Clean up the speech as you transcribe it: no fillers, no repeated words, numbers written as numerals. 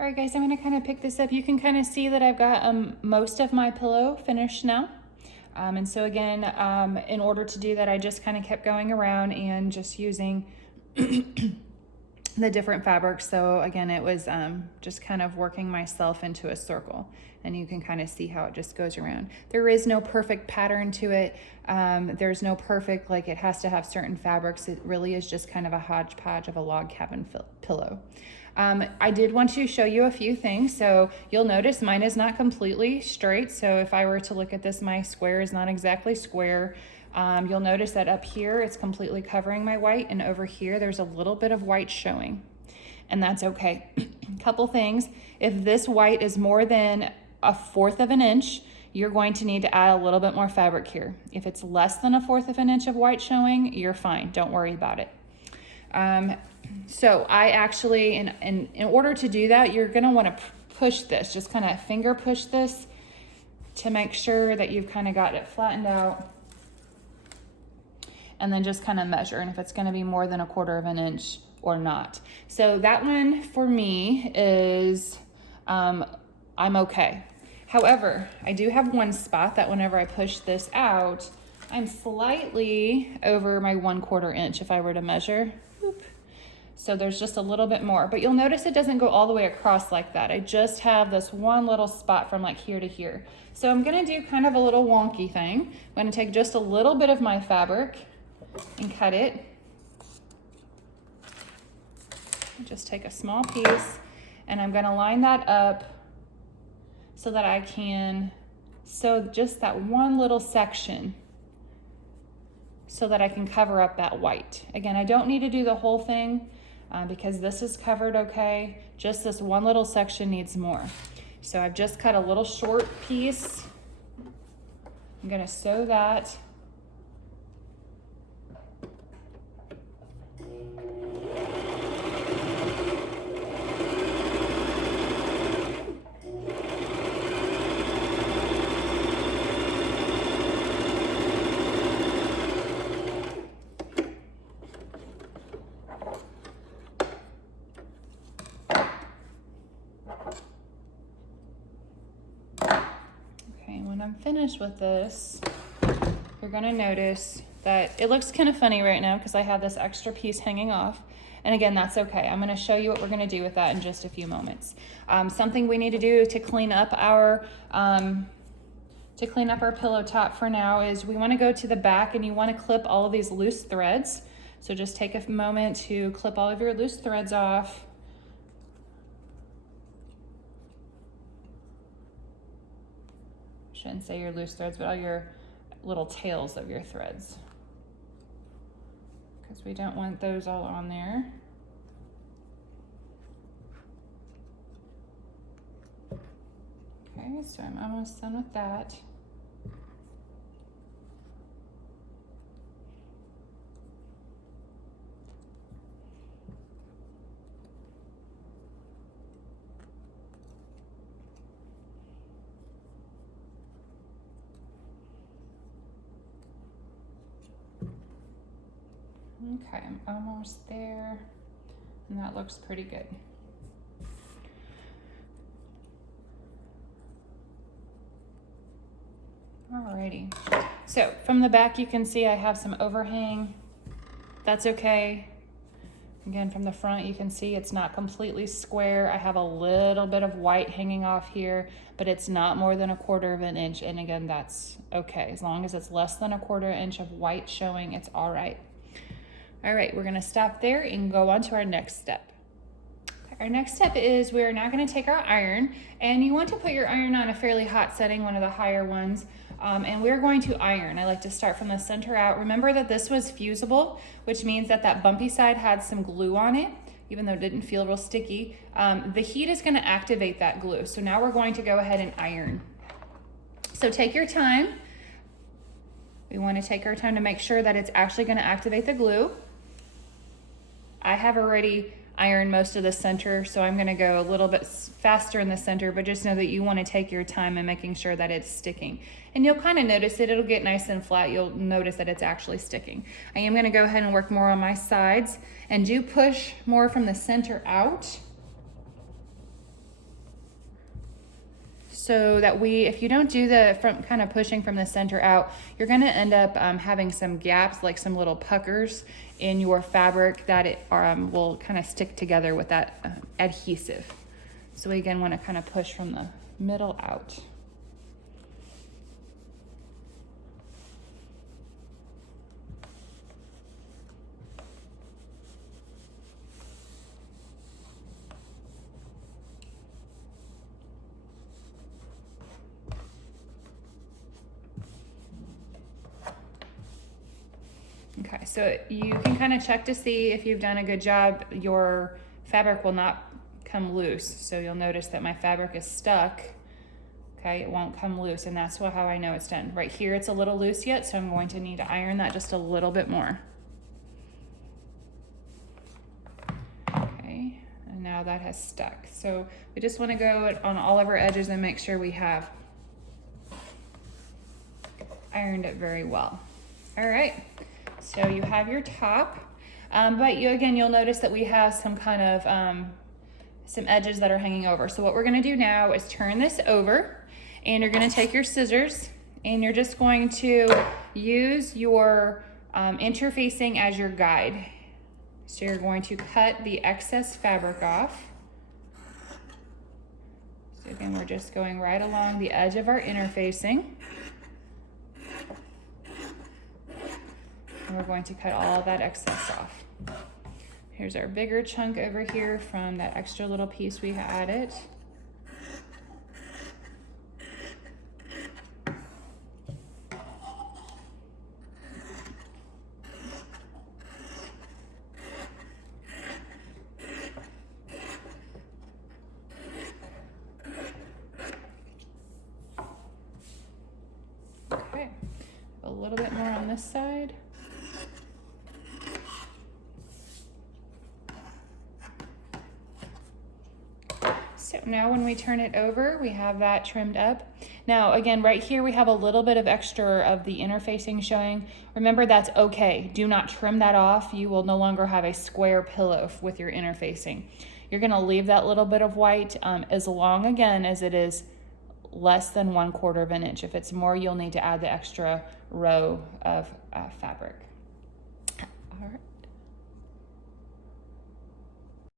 All right, guys, I'm gonna kind of pick this up. You can kind of see that I've got most of my pillow finished now. And so again, in order to do that, I just kind of kept going around and just using the different fabrics. So again, it was just kind of working myself into a circle, and you can kind of see how it just goes around. There is no perfect pattern to it. There's no perfect, like it has to have certain fabrics. It really is just kind of a hodgepodge of a log cabin pillow. I did want to show you a few things. So you'll notice mine is not completely straight. So if I were to look at this, my square is not exactly square. You'll notice that up here, it's completely covering my white, and over here, there's a little bit of white showing, and that's okay. Couple things, if this white is more than 1/4 of an inch, you're going to need to add a little bit more fabric here. If it's less than 1/4 of an inch of white showing, you're fine, don't worry about it. So I actually, in order to do that, you're gonna wanna push this, just kind of finger push this to make sure that you've kind of got it flattened out, and then just kind of measure, and if it's gonna be more than 1/4 of an inch or not. So that one for me is, I'm okay. However, I do have one spot that whenever I push this out, I'm slightly over my 1/4 inch if I were to measure. Whoop. So there's just a little bit more, but you'll notice it doesn't go all the way across like that. I just have this one little spot from like here to here. So I'm gonna do kind of a little wonky thing. I'm gonna take just a little bit of my fabric and cut it. Just take a small piece, and I'm gonna line that up so that I can sew just that one little section so that I can cover up that white. Again, I don't need to do the whole thing because this is covered okay. Just this one little section needs more. So I've just cut a little short piece. I'm gonna sew that. When I'm finished with this, you're gonna notice that it looks kind of funny right now because I have this extra piece hanging off. And again, that's okay. I'm gonna show you what we're gonna do with that in just a few moments. Something we need to do to clean up our pillow top for now is we wanna go to the back, and you wanna clip all of these loose threads. So just take a moment to clip all of your loose threads off. Shouldn't say your loose threads, but all your little tails of your threads, because we don't want those all on there. Okay, so I'm almost done with that. Okay, I'm almost there, and that looks pretty good. Alrighty, so from the back you can see I have some overhang. That's okay. Again, from the front you can see it's not completely square. I have a little bit of white hanging off here, but it's not more than 1/4 of an inch, and again, that's okay. As long as it's less than 1/4 inch of white showing, it's all right. All right, we're gonna stop there and go on to our next step. Our next step is we're now gonna take our iron, and you want to put your iron on a fairly hot setting, one of the higher ones, and we're going to iron. I like to start from the center out. Remember that this was fusible, which means that that bumpy side had some glue on it, even though it didn't feel real sticky. The heat is gonna activate that glue. So now we're going to go ahead and iron. So take your time. We wanna take our time to make sure that it's actually gonna activate the glue. I have already ironed most of the center, so I'm gonna go a little bit faster in the center, but just know that you wanna take your time in making sure that it's sticking. And you'll kind of notice it, it'll get nice and flat. You'll notice that it's actually sticking. I am gonna go ahead and work more on my sides, and do push more from the center out. so that if you don't do the from kind of pushing from the center out, you're going to end up having some gaps, like some little puckers in your fabric that it will kind of stick together with that adhesive. So we again want to kind of push from the middle out. Okay, so you can kind of check to see if you've done a good job. Your fabric will not come loose. So you'll notice that my fabric is stuck. Okay, it won't come loose, and that's how I know it's done. Right here, it's a little loose yet, so I'm going to need to iron that just a little bit more. Okay, and now that has stuck. So we just want to go on all of our edges and make sure we have ironed it very well. All right. So you have your top, but you'll notice that we have some kind of some edges that are hanging over. So what we're going to do now is turn this over, and you're going to take your scissors, and you're just going to use your interfacing as your guide. So you're going to cut the excess fabric off. So again, we're just going right along the edge of our interfacing. And we're going to cut all that excess off. Here's our bigger chunk over here from that extra little piece we added. Okay, a little bit more on this side. So now when we turn it over, we have that trimmed up. Now again, right here we have a little bit of extra of the interfacing showing. Remember, that's okay. Do not trim that off. You will no longer have a square pillow with your interfacing. You're gonna leave that little bit of white as long, again, as it is less than 1/4 of an inch. If it's more, you'll need to add the extra row of fabric. All right.